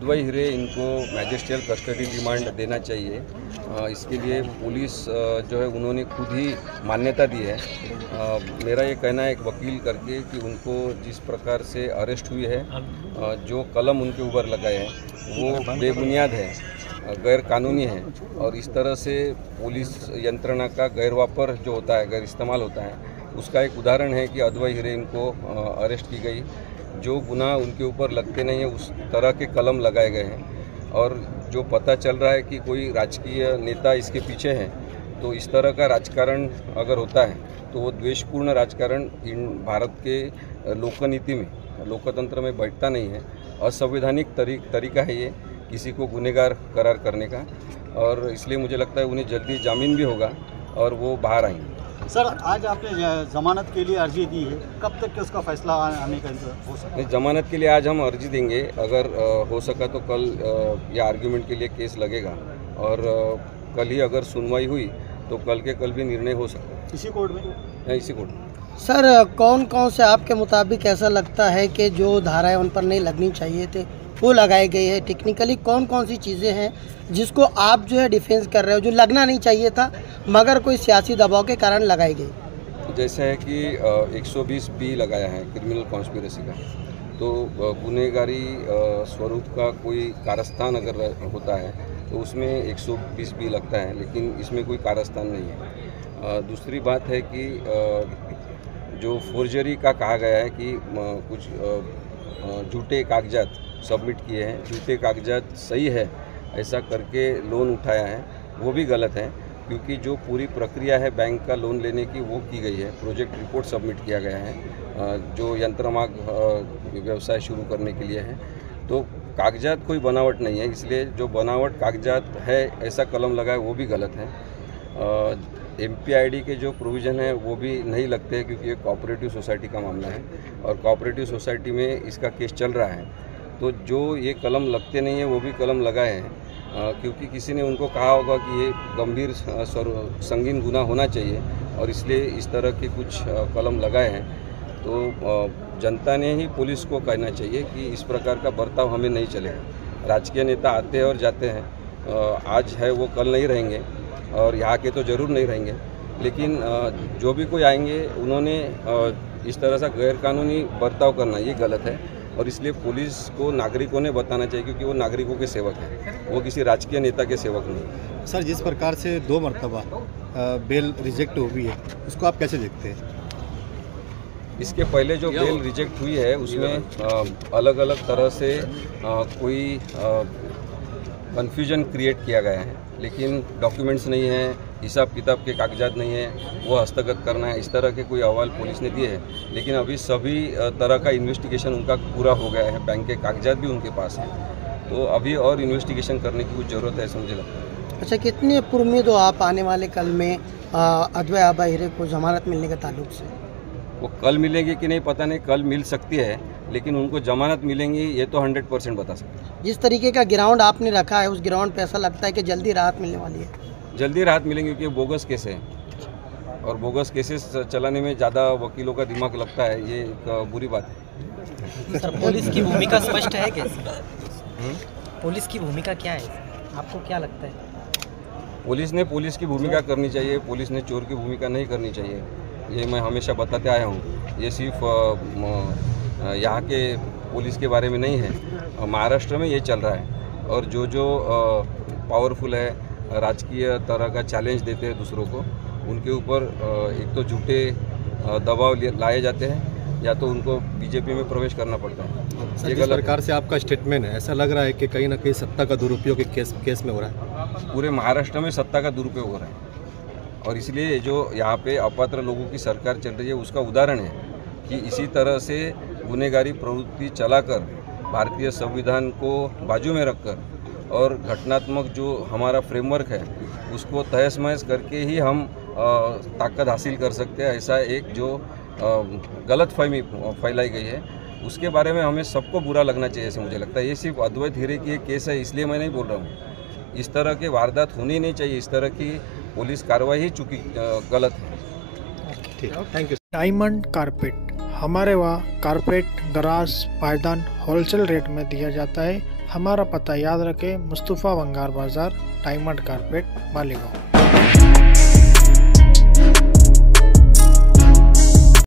अद्वैत हीरे इनको magisterial custody remand देना चाहिए। इसके लिए पुलिस जो है उन्होंने खुद ही मान्यता दी है। मेरा ये कहना है एक वकील करके कि उनको जिस प्रकार से अरेस्ट हुई है, जो कलम उनके ऊपर लगाए हैं वो बेबुनियाद है, गैर कानूनी है और इस तरह से पुलिस यंत्रणा का गैरवापर जो होता है, गैर इस्तेमाल होता है, उसका एक उदाहरण है कि अद्वैत हीरे इनको अरेस्ट की गई। जो गुनाह उनके ऊपर लगते नहीं है उस तरह के कलम लगाए गए हैं और जो पता चल रहा है कि कोई राजकीय नेता इसके पीछे है, तो इस तरह का राजकारण अगर होता है तो वो द्वेषपूर्ण राजकारण इन भारत के लोकनीति में, लोकतंत्र में बैठता नहीं है। असंवैधानिक तरीका है ये किसी को गुनहगार करार करने का, और इसलिए मुझे लगता है उन्हें जल्दी जामीन भी होगा और वो बाहर आएंगे। सर, आज आपने जमानत के लिए अर्जी दी है, कब तक के उसका फैसला आने का हो सकता है? जमानत के लिए आज हम अर्जी देंगे, अगर हो सका तो कल या आर्ग्यूमेंट के लिए केस लगेगा और कल ही अगर सुनवाई हुई तो कल के कल भी निर्णय हो सकता है। इसी कोर्ट में? इसी कोर्ट में। सर, कौन कौन से आपके मुताबिक ऐसा लगता है कि जो धाराएं उन पर नहीं लगनी चाहिए थे वो लगाई गई है? टेक्निकली कौन कौन सी चीज़ें हैं जिसको आप जो है डिफेंस कर रहे हो, जो लगना नहीं चाहिए था मगर कोई सियासी दबाव के कारण लगाई गई? जैसे है कि 120B लगाया है क्रिमिनल कॉन्स्पिरेसी का, तो गुनहगारी स्वरूप का कोई कारस्तान अगर होता है तो उसमें 120B लगता है, लेकिन इसमें कोई कारस्तान नहीं है। दूसरी बात है कि जो फोर्जरी का कहा गया है कि कुछ झूठे कागजात सबमिट किए हैं, झूठे कागजात सही है ऐसा करके लोन उठाया है, वो भी गलत है, क्योंकि जो पूरी प्रक्रिया है बैंक का लोन लेने की वो की गई है। प्रोजेक्ट रिपोर्ट सबमिट किया गया है जो यंत्रमाग व्यवसाय शुरू करने के लिए है, तो कागजात कोई बनावट नहीं है, इसलिए जो बनावट कागजात है ऐसा कलम लगा है वो भी गलत है। MPID के जो प्रोविज़न है वो भी नहीं लगते हैं, क्योंकि ये कोऑपरेटिव सोसाइटी का मामला है और कोऑपरेटिव सोसाइटी में इसका केस चल रहा है, तो जो ये कलम लगते नहीं है वो भी कलम लगाए हैं, क्योंकि किसी ने उनको कहा होगा कि ये गंभीर संगीन गुनाह होना चाहिए और इसलिए इस तरह के कुछ कलम लगाए हैं। तो जनता ने ही पुलिस को कहना चाहिए कि इस प्रकार का बर्ताव हमें नहीं चलेगा। राजकीय नेता आते हैं और जाते हैं, आज है वो कल नहीं रहेंगे और यहाँ के तो ज़रूर नहीं रहेंगे, लेकिन जो भी कोई आएंगे उन्होंने इस तरह से गैरकानूनी बर्ताव करना ये गलत है और इसलिए पुलिस को नागरिकों ने बताना चाहिए, क्योंकि वो नागरिकों के सेवक हैं, वो किसी राजकीय नेता के सेवक नहीं। सर, जिस प्रकार से 2 मरतबा बेल रिजेक्ट हुई है उसको आप कैसे देखते हैं? इसके पहले जो बेल रिजेक्ट हुई है उसमें अलग अलग तरह से कोई कन्फ्यूजन क्रिएट किया गया है, लेकिन डॉक्यूमेंट्स नहीं है, हिसाब किताब के कागजात नहीं है, वो हस्तगत करना है, इस तरह के कोई अहवाल पुलिस ने दिए हैं, लेकिन अभी सभी तरह का इन्वेस्टिगेशन उनका पूरा हो गया है, बैंक के कागजात भी उनके पास हैं, तो अभी और इन्वेस्टिगेशन करने की कुछ ज़रूरत है ऐसा मुझे लगता है। अच्छा, कितनी उम्मीद हो आप आने वाले कल में अद्वैत हीरे को जमानत मिलने के ताल्लुक से? वो कल मिलेंगे कि नहीं पता नहीं, कल मिल सकती है, लेकिन उनको जमानत मिलेंगी ये तो 100% बता सकते हैं। जिस तरीके का ग्राउंड आपने रखा है उस ग्राउंड पे ऐसा लगता है कि जल्दी राहत मिलने वाली है? जल्दी राहत मिलेंगी, क्योंकि बोगस केस है और बोगस केसेस चलाने में ज़्यादा वकीलों का दिमाग लगता है, ये एक बुरी बात है। सर, पुलिस की भूमिका स्पष्ट है कैसे? पुलिस की भूमिका क्या है, आपको क्या लगता है? पुलिस की भूमिका करनी चाहिए, पुलिस ने चोर की भूमिका नहीं करनी चाहिए, ये मैं हमेशा बताते आया हूँ। ये सिर्फ यहाँ के पुलिस के बारे में नहीं है, महाराष्ट्र में ये चल रहा है और जो पावरफुल है, राजकीय तरह का चैलेंज देते हैं दूसरों को, उनके ऊपर एक तो झूठे दबाव लाए जाते हैं या तो उनको बीजेपी में प्रवेश करना पड़ता है। ये गलत सरकार से आपका स्टेटमेंट है, ऐसा लग रहा है कि कहीं ना कहीं सत्ता का दुरुपयोग केस में हो रहा है। पूरे महाराष्ट्र में सत्ता का दुरुपयोग हो रहा है और इसलिए जो यहाँ पे अपात्र लोगों की सरकार चल रही है उसका उदाहरण है कि इसी तरह से गुनहगारी प्रवृत्ति चलाकर भारतीय संविधान को बाजू में रखकर और घटनात्मक जो हमारा फ्रेमवर्क है उसको तहस महस करके ही हम ताकत हासिल कर सकते हैं, ऐसा एक जो गलतफहमी फैलाई गई है उसके बारे में हमें सबको बुरा लगना चाहिए ऐसे मुझे लगता है। ये सिर्फ अद्वैत हीरे की एक केस है इसलिए मैं नहीं बोल रहा हूँ, इस तरह के वारदात होनी नहीं चाहिए, इस तरह की पुलिस कार्रवाई ही चूंकि गलत है। ठीक, थैंक यू। डायमंड कारपेट हमारे वहाँ कारपेट, दराज, पायदान होलसेल रेट में दिया जाता है। हमारा पता याद रखें, मुस्तफ़ा वंगार बाज़ार, डायमंड कारपेट, मालेगांव।